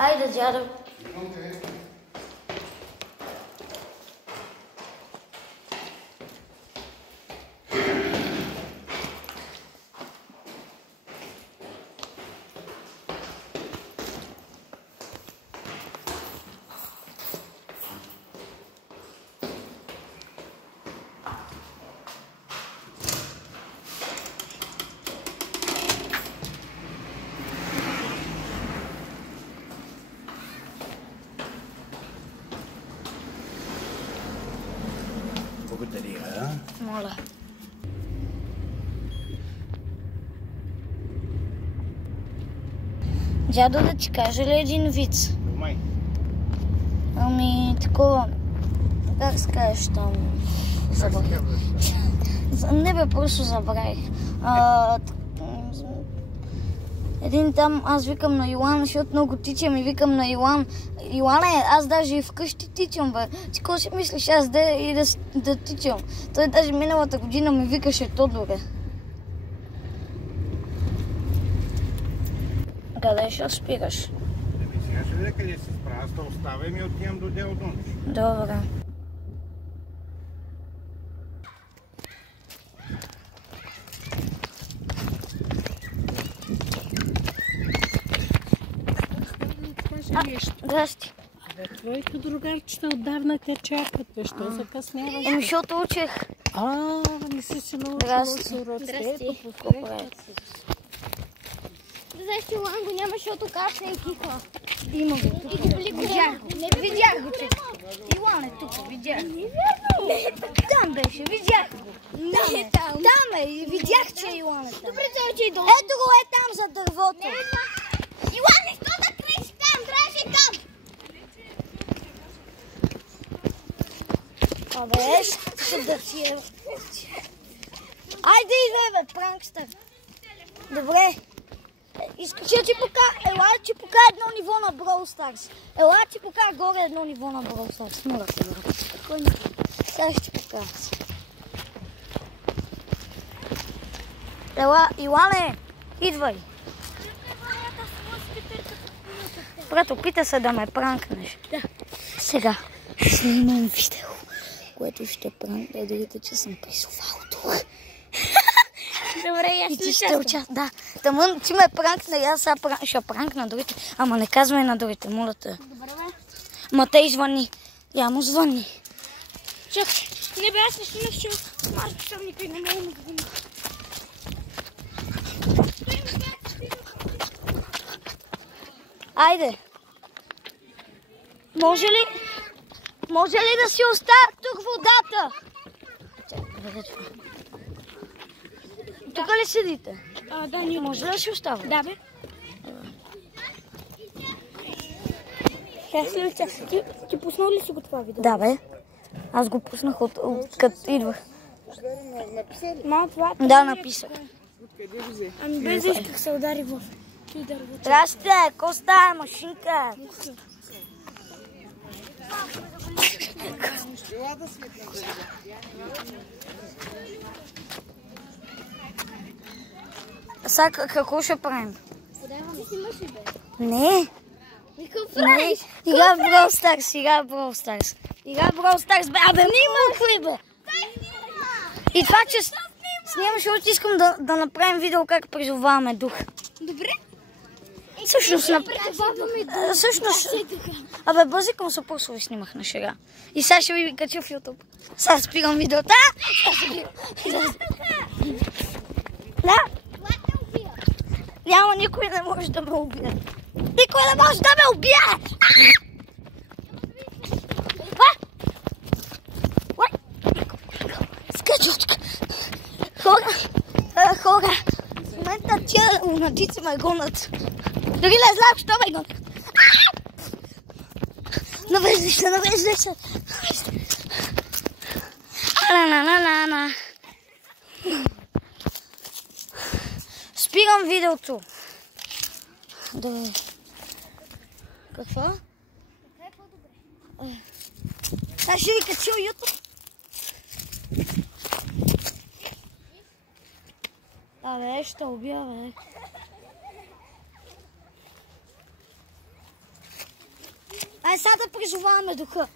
Айде, дядо. Благодаря. Моля. Дядо, да ти кажа ли един виц? Май. Ами, такова... Как се кажеш там? Забравих. Не бе, просто забравих. Един там, аз викам на Йоан, защото много тичам и викам на Йоан. Йоане, аз даже и вкъщи тичам, бе. Ти какво си мислиш, аз да тичам? Той даже миналата година ми викаше Тодоре. Къде ще спираш? Сега ще видя къде се справя, аз те оставям и отивам до Делдонч. Добре. Здрасти. Абе, твоите другарчета отдавна те чакат, бе, що закъсняваш? Еми, защото учех. Не си се научила Здрасти. уроците. Здрасти. Ето, посрещат се. Здрасти, Ланго, няма, защото кашне и киха. Има го. И го били корема. Видях го, че. Илан е тук, видях. Не вярно. Там беше, видях го. Не е там. Там е, видях, че Илан е там. Добре, че и долу. Ето го е там за дървото. Илан, защо да креш там? Трябваше там. Абе, ще да си е. Айде идвай, бе, пранкстър. Добре. Искаш да ти покажа, ела ти покажа едно ниво на Brawl Stars. Ела ти покажа горе едно ниво на Brawl Stars. Моля се, бе. Спокойно. Сега ще ти покажа. Ела, Илане, идвай. Брат, опита се да ме пранкнеш. Да. Сега снимам видео, което ще пранкна, да видите, че съм присувал тук. Добре, И ти ще участваш. Да. Тъмън, ти ме пранкна и аз сега ще пранкна другите. Ама не казвай на другите, моля те. Добре, бе. Ма те звъни. Я му звъни. Чакай. Не бе, аз не снимах, че аз съм никой не мога да го видя. Айде. Може ли да си оставя тук водата? Тук ли седите? Да, ние Може ли да си оставя? Да, бе. Ти пуснал ли си го това видео? Да, бе. Аз го пуснах като идвах. Мама, това... Да, написах. Ами без да исках се удари в дървото. Здрасти, ко става машинка? Сега какво ще правим? Ти снимаш ли, бе? Не. Какъв Не. правиш? Игра в Brawl Stars, игра в Brawl Stars. Игра в Brawl Stars, бе. Абе, махли, бе. И това, че снимам, защото искам да направим видео как призоваваме дух. Добре. Всъщност, абе, бързикам се просто ви снимах на шега. И сега ще ви кача в YouTube. Сега спирам видеота. Да. Няма, никой не може да ме убие. Никой не може да ме убие! Скачочка! Хора! В момента тия лунатици ме гонят. Дори не знам, що ме гонят. Навеждай се! На. Спирам видеото. Добре. Какво? Така е по-добре. Сега ще ви качил YouTube. Абе, ще убия, бе. Ай, сега да призоваваме духа.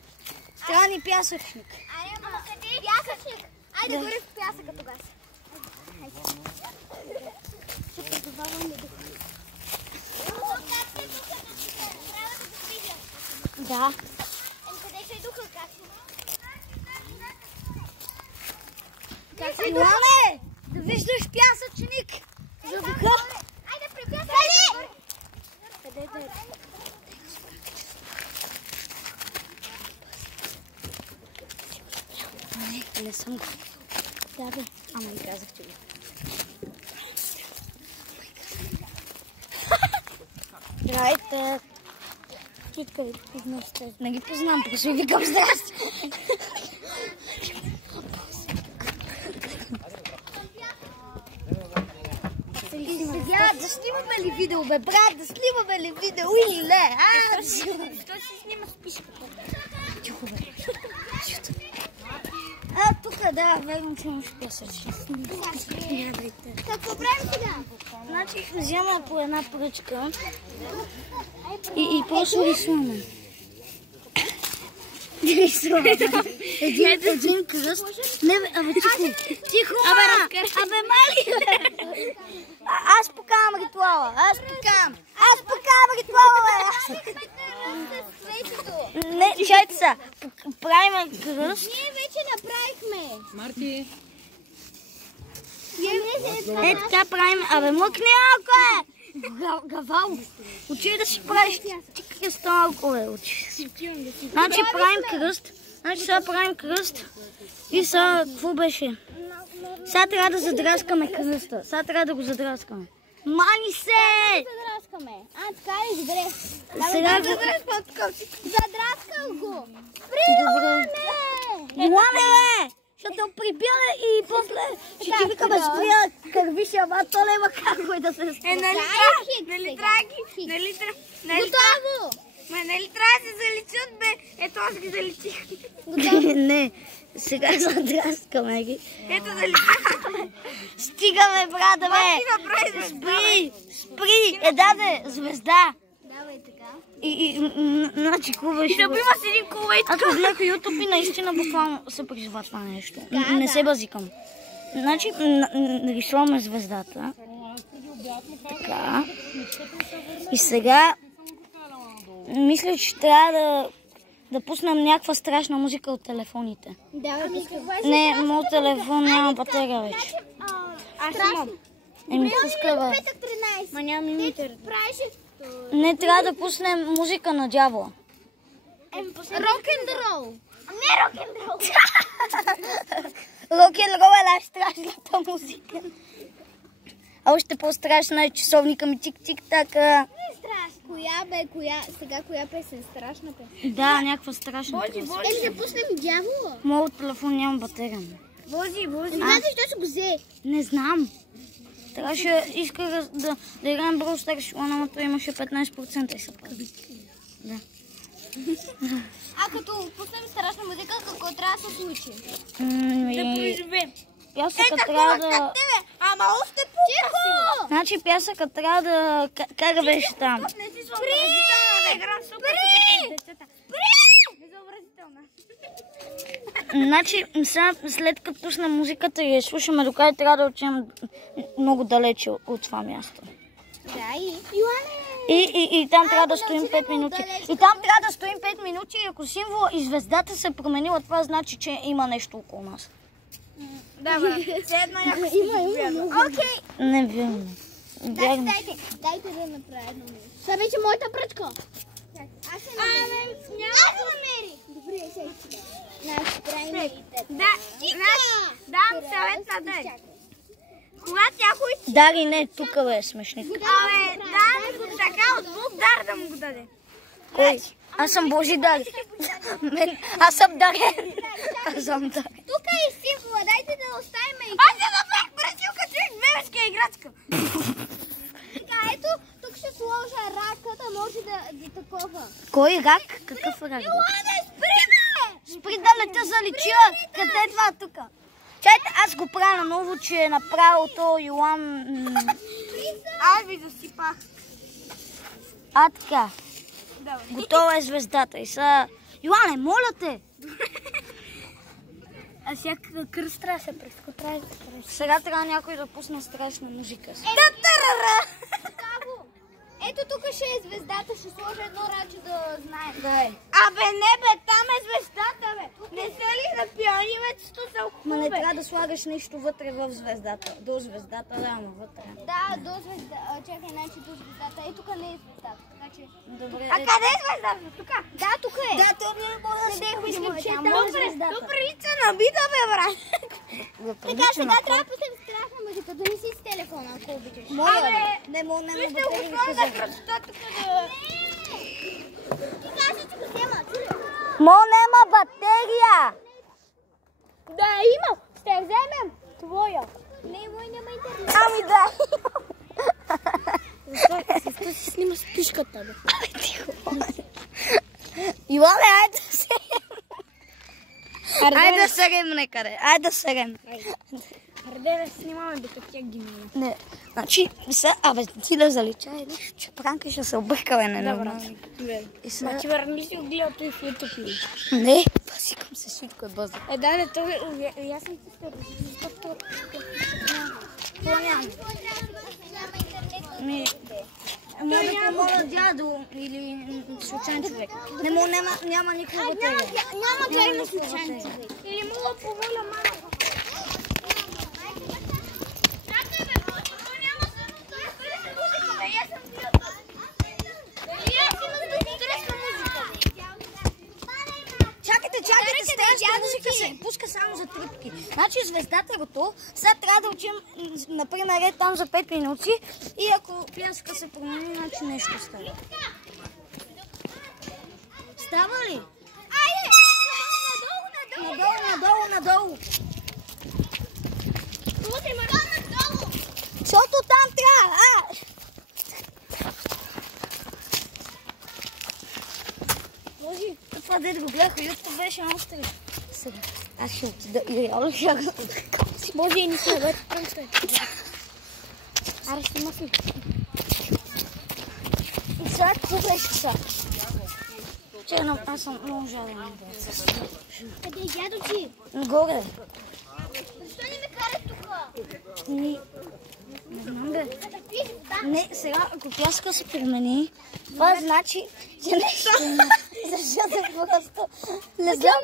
Трябва ни пясъчник. Айде, ама къде е пясъчник? Айде горе в пясъка тогава. Ще призоваваме духа. Да. Къде ще е духа? Йоане, да виждаш пясъчник за духа. Айде при пясъка. Къде е? Не съм го. Да, бе. Ама и казах, че го. Здравейте. Чутка ви познавате. Не ги познам, просто ви викам здрасти. Да снимаме ли видео, бе, брат? Да снимаме ли видео или не? Що си снима с пишката? Тихо, бе. Тук, да, верно, че имаш пясъчник. Какво правим сега? Значи, взема по една пръчка и просто рисуваме. Един кръст. Не, бе, абе, тихо. Тихо, абе, мали, бе. Аз покавам ритуала. Аз покавам ритуала, бе. Не, чайте са. Правим кръст. Ние вече направихме. Марти! Е, така правим. Абе, мъкни малко, е. Гавал. Учи да си правиш. Ти сто малко, бе, учи. Значи правим кръст. Сега правим кръст. И сега, какво беше? Сега трябва да задраскаме кръста. Сега трябва да го задраскаме. Мани се! Задраскаме. Така ли? Добре. Сега го... Задраскал го. Добре. Йоане, бе! Ще те прибия и после ще ти викаме сприя кървише, ама то няма как да се сприя. Нали готово! Нали трябва да се заличат, бе? Ето аз ги заличих. Не, сега задраскаме ги. Ето заличих. Стигаме, брата, бе! Спри! Даде, звезда! Давай така. Значи кубаш. И да има с един кубейт. Аз гледах YouTube и наистина буквално се призва това нещо. Не се базикам. Значи нарисуваме звездата. Така. И сега мисля, че трябва да пуснем някаква страшна музика от телефоните. Не, моят телефон няма батерия вече. Аз имам. Пуска, бе. Петък 13. Ма нямам интернет. Правиш Не, трябва да пуснем музика на дявола. рок-н-рол. Не рок-н-рол. Рок-н-рол е най-страшната музика. А още по-страшна е часовника ми тик-тик-така. Коя бе, сега коя песен? Страшна песен. Да, някаква страшна песен. Да пуснем и дявола. Моят телефон няма батерия. Вози. Не знаеш защо ще го взе? Не знам. Трябваше, исках да играем Brawl Stars, но той имаше 15% и се прави. Да. А като пуснем страшна музика, какво трябва да се случи? Да преживеем. Пясъка трябва да... Ама още по-красиво! Значи пясъка трябва да... Как беше там? Значи, след като пусна музиката и я слушаме, докъде трябва да отидем много далече от това място. Да, И там трябва да стоим 5 минути. И там трябва да стоим 5 минути и ако символа и звездата се променила, това значи, че има нещо около нас. Да, бе. Има. Окей. Не вярно. Дайте да направя едно нещо. Това вече моята пръчка. Аз се намерих. Добре, сега. Значи, правим и теб. Дам съвет на ден. Когато някой... Дари, не, тук бе, смешник. Абе, дам го така от Бог дар да му го даде. Кой? Аз съм Божи дар. Аз съм дарен. Аз съм дарен. Тук е символа, дайте да оставим и... Аз се направих пръстилка, човек, бебешка играчка. Така, ето, тук ще сложа раката, може да такова. Кой рак? Какъв рак? Йоане, спри ме! Спри да не те залича. Къде е това тук? Чайте, аз го правя наново, че е направил то Йоан... Аз ви засипах. Така. Готова е звездата и са... Йоане, моля те! А сега кръст трябва да се прескотрае. Сега трябва някой да пусне страшна музика. Ето тук ще е звездата, ще сложа едно раче да знаем. Дай. Абе, не бе, там е звездата, бе. Не са ли на пионивецето са Ма не хубави? трябва да слагаш нещо вътре в звездата. До звездата, рано вътре. Да, до звездата. Чакай, значи до звездата. Е, тук не е звездата. Така че... Добре. А къде е звездата? Тук? Да, тук е. Да, то ми е Къде е? Мисля, че там е Добре, звездата. то прилича на бида, бе, брат. Така, сега трябва да пуснем страшна музика. Донеси си телефона, ако обичаш. Моля, Абе, не мога да Вижте, батерии условия казах. красота тук да... Ти кажи, че го взема, чули? Мо нема батерия! Да, има. Ще я вземем. Твоя. Не, мой няма интернет. Ами да! Защо си снимаш пишката, бе? Иване, айде да се... Айде да серем некъде. Айде да серем. Хайде да снимаме, бе, как тя ги няма. Не, значи, абе, ти да заличай, че пранка ще се объркаме на Добре. нормално. И сега... Значи, върни си го гледал той в YouTube ли? Не, пасикам се всичко е бързо. Е, да, то аз съм ти сте, защото... Може да помоля дядо или случайен човек. Не му няма никога батерия. Няма да има случайен човек. Или мога помоля мама. Чакайте, следващата музика се пуска само за трипки. Значи звездата е готова. Сега трябва да учим, например, е там за 5 минути и ако пляска се промени, значи нещо става. Става ли? Айде! Надолу. Утре, надолу! Защото там трябва. Може, това дед го гледах, YouTube беше много стрих. Сега, аз ще отида и реално ще го... Може и не се бъде пранкстай. Аре, ще има си. И сега, какво беше сега? Черно, аз съм много жаден. Къде е дядо ти? Горе. Защо не ме караш тук? Не знам бе. Не, сега, ако пяска се промени, това значи, че нещо има. Защото просто не знам,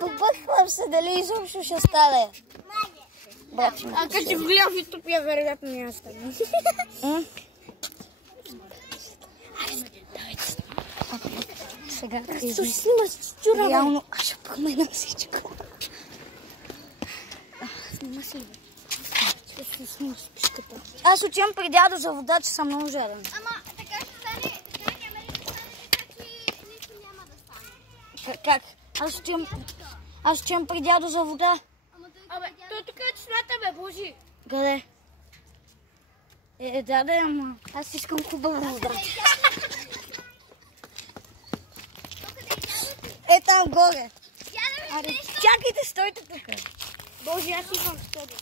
побъхвам се дали изобщо ще стане. Братче, А като ще влия в YouTube, я вероятно няма стане. сега реално аз ще променям всичко. Снима си. Ще снимаш пишката. Аз отивам при дядо за вода, че съм много жаден. Ама така ще стане, няма ли да стане така, че нищо няма да стане. Как? Аз отивам при дядо за вода. Абе, той тук е чесната, бе, Божи. Къде? Да, ама аз искам хубава вода. Е там горе. Аре, чакайте, стойте тук. Божи, аз идвам с тебе.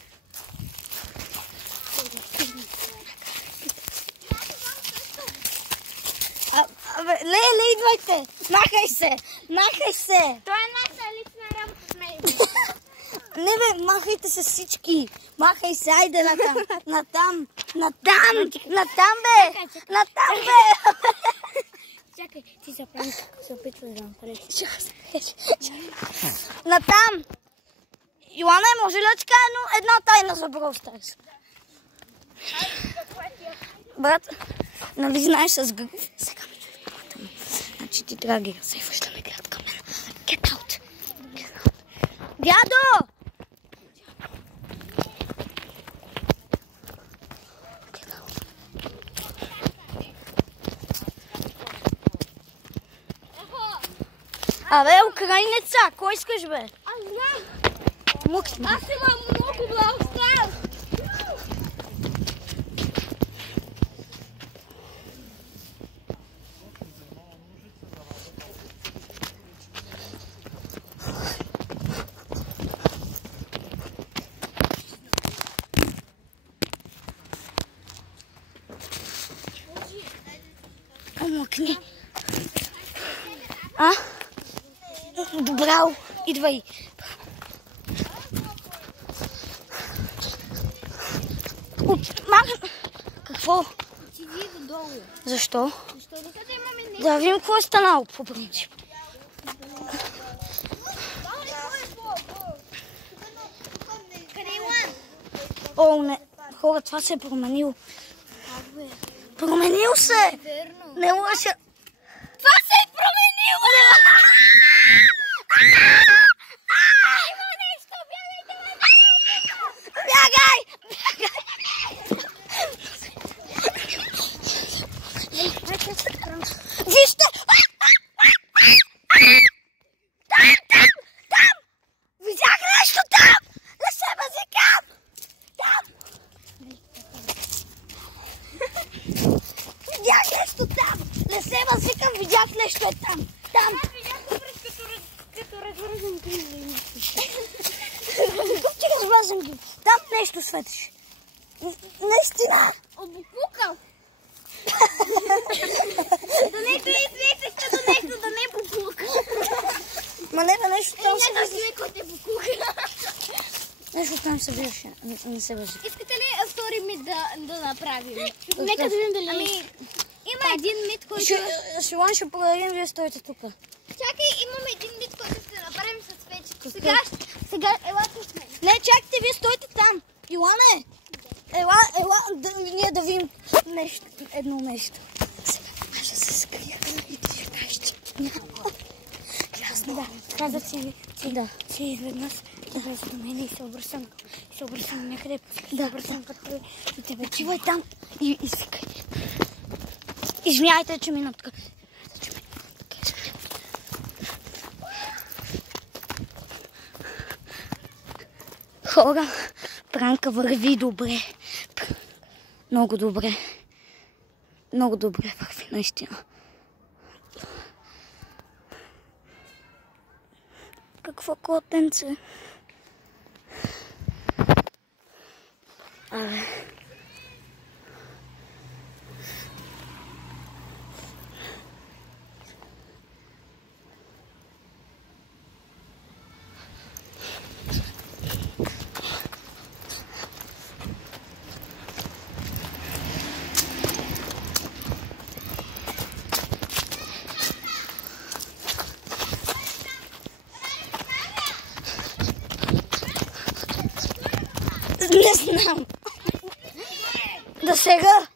Абе, ле, идвайте. Махай се. Това е нашата лична работа с мен. Не бе, махайте се всички. Махай се, айде натам, бе. Чакай, ти се прави, се опитваш да напалеш. Натам. Йоана, може ли да ти кажа една тайна за Brawl Stars? Брат, нали знаеш с гриф? Сега ми чуеш папата ми. Значи ти трябва да ги разсейваш да ме гледат към мен. Get out. Дядо! Абе, украинеца, кой искаш, бе? Аз знам. Мукни. Аз имам много Brawl Stars. Мукни. А? Браво, идвай. Какво? Отиди додолу. Защо? Защото имаме нещо. Да видим какво е станало по принцип. Къде е Илан? О, не. Хора, това се е променило. Променил се! Не лъжа. Това се е променило! Има нещо! Бягай! Вижте! Там! Видях нещо там! Не се базикам! Там! Видях нещо там! Не се базикам, видях нещо е там! Там! Като развързвам ги. Тук ти развързвам ги! Там нещо светиш! Наистина! Обукукал. Да не ти излезеш, като нещо да не букука. Ма не, нещо там се Няма вижда. човек, който е букука. Нещо там се вижда. Не се вижда. Искате ли втори мит да направим? Нека да видим дали... Ами, има един мит, който... Шилан, ще проверим, вие стоите тук. Чакай, имаме един мит, който ще направим с свечето. Сега, ела с мен. Не, чакайте, вие стоите там. Илане! Ела, ние да видим нещо, едно нещо. Сега може да се скрия и ти ще кажеш, че няма. Ясно, да. Казах си, че изведнъж ти влезе до мен и се обръщам някъде. Да, обръщам като и тебе. Чивай там и извикай. Извиняйте, че мина тук. Хора, пранка върви добре. Много добре. Много добре върви, наистина. Какво котенце? Абе. Не знам. Да сега.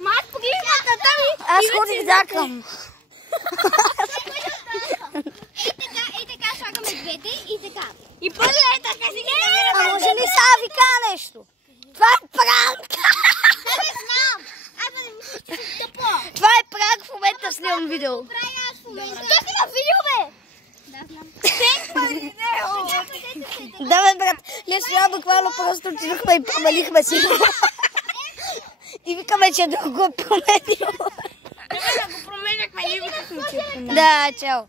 Мат, погледна тата ми. Аз ходих дакам. Ей така слагаме двете и така. И първо е така си ги А може ли сега ви кажа нещо? Това е пранк. Не знам. Аз да не мислиш, че си тъпо. Това е пранк, в момента снимам видео. Правя аз в момента. Що си на видео, бе? Да, знам. Да, бе, брат. Ние сега буквално просто отидохме и променихме си. И викаме, че друго е променило. Да го променяхме, ние викахме, че е променяхме. Да, чао.